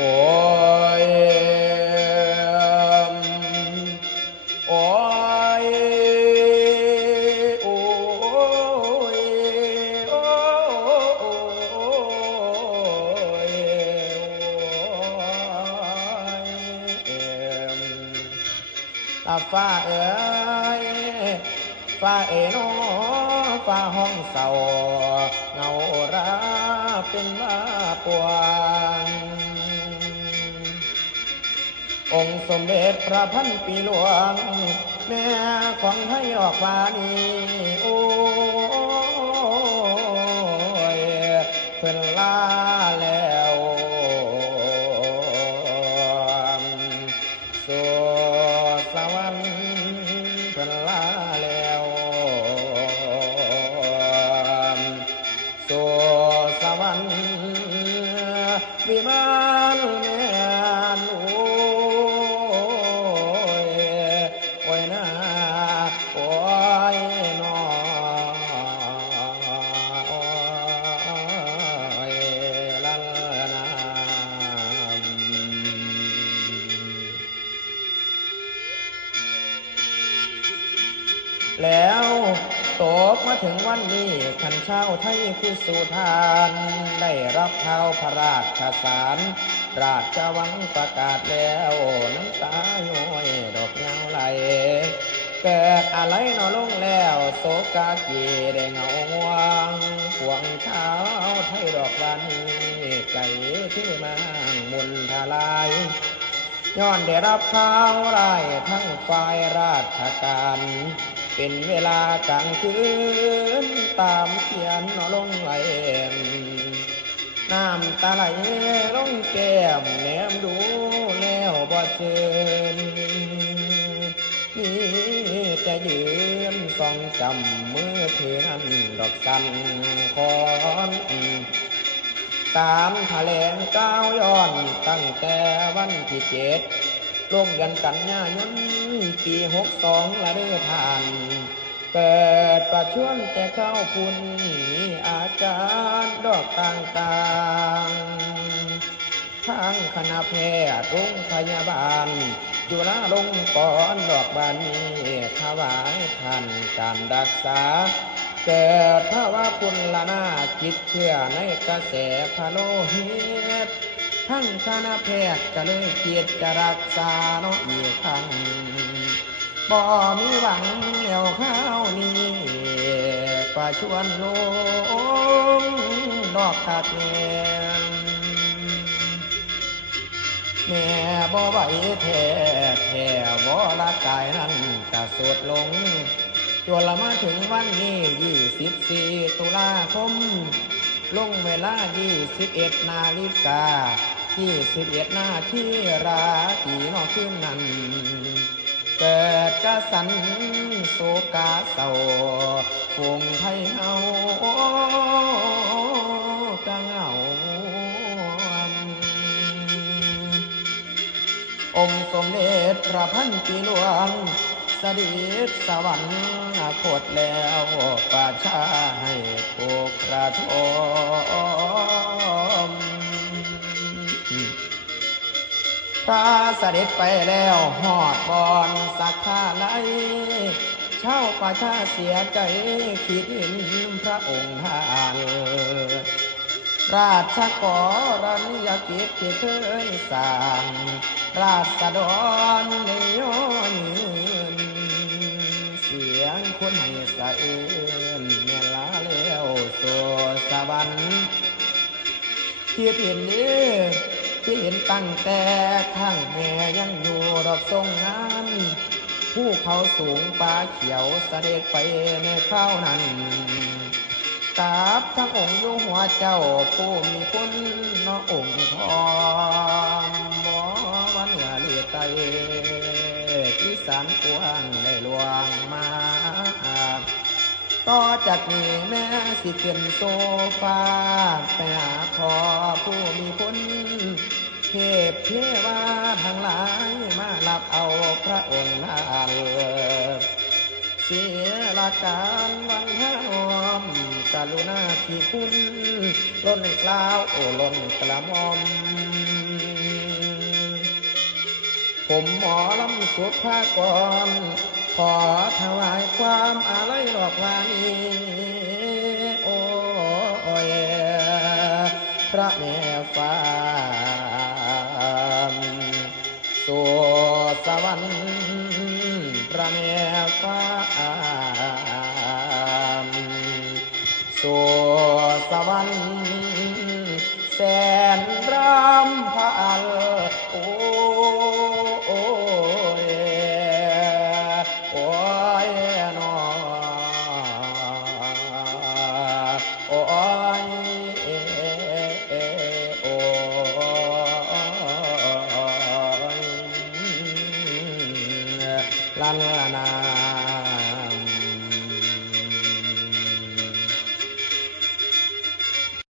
โอ้ยโอ้ยโอ้ยโอ้ยตาฟ้าเอ๋ยฟ้าเอ๋น้อฟ้าห้องเศร้าเงาราเป็นว่าปวงองค์สมเด็จพระพันปีหลวงแม่ของไทยออกมานี่โอ้ยเพิ่นลาแล้วสู่สวรรค์เพิ่นลาแล้วสู่สวรรค์วิมานแม่นโอ้ยนะโอ้ยนอโอ้ยละนาแล้วตกมาถึงวันนี้ขันเช้าไทยคือสุธานได้รับข่าวพระราชสารราชวังประกาศแล้วน้ำตาย้อยดอกยาวไหลเกิดอะไรนอลงแล้วโศกากีได้เงาง่วงพวงเช้าไทยดอกบานไก่ที่มามุนทลายย้อนได้รับข่าวร้ายทั้งฝ่ายราชการเป็นเวลากลางคืนตามเขียนนอลงไหลน้ำตาไหลลงแก้มแนมดูแล้วบ่เชิญมีแต่ยืนส่องจำมือถือนั้นดอกสันคอนตามแถลงก้าวย้อนตั้งแต่วันที่7 ลงเดือนกันยายนปี62ละเด้อท่านเกิดประชวรแต่เข้าคุณมีอาการดอกต่างๆทางคณะแพทย์โรงพยาบาลจุฬาลงกรณ์ดอกบานนี้ถวายท่านการรักษาเกิดภาวะคุณละนาจิตเชื่อในกระแสพะโลหิตทั้งคณะแพทย์ก็เลยคิดจะรักษาน้องอีกครั้งบ่มีหวังแล้วข้าวนี้ประชวนลงดอกขาดแแม่บ่ไหวแท้บ่ละกายนั้นจะสุดลงจนละมาถึงวันนี้24 ตุลาคมลงเวลา21 นาฬิกา21 นาทีราตรีนอกคืนนั้นเกิดกระสันโศกาเศร้าฝงไทยเฮากะเหงาองค์สมเด็จพระพันปีหลวงเสด็จสวรรคตแล้วประชาให้ถูกกระทมพระเสด็จไปแล้วหอดบอนสักผ้าไหลเช่าประชาเสียใจคิดเห็นพระองค์ท่านราชกรณียกิจที่เคยสร้างราษฎรในย้อนเสียงคนให้สะอื้นเมื่อลาแล้วสู่สวรรค์ที่เห็นนี้ที่เห็นตั้งแต่ข้างแม่ยังอยู่ดอกทรงงานผู้เขาสูงป่าเขียวเสด็จไปในข้าวนั้นกราบทั้งองค์อยู่หัวเจ้าผู้มีคุณน้อองค์ทองบ่วันเหนือเลียไตอีสานกว้างได้หลวงมาต่อจากนี้แม่สิขึ้นโซฟาไปหาขอผู้มีคุณเทพเทวาทั้งหลายมารับเอาพระองค์นั้นเสียละการวังห้ามกรุณาที่คุณล้นกล่าวโอ้ล้นกระหม่อม ผมหมอลำสุภากรขอถวายความอาลัยดอกลานีโอ้ยพระแม่ฟ้าสู่สวรรค์พระแม่ฟ้าสู่สวรรค์แสนรำพันโอ้ยโอ้ยนอโอ้ยโอ้ยลันลานาม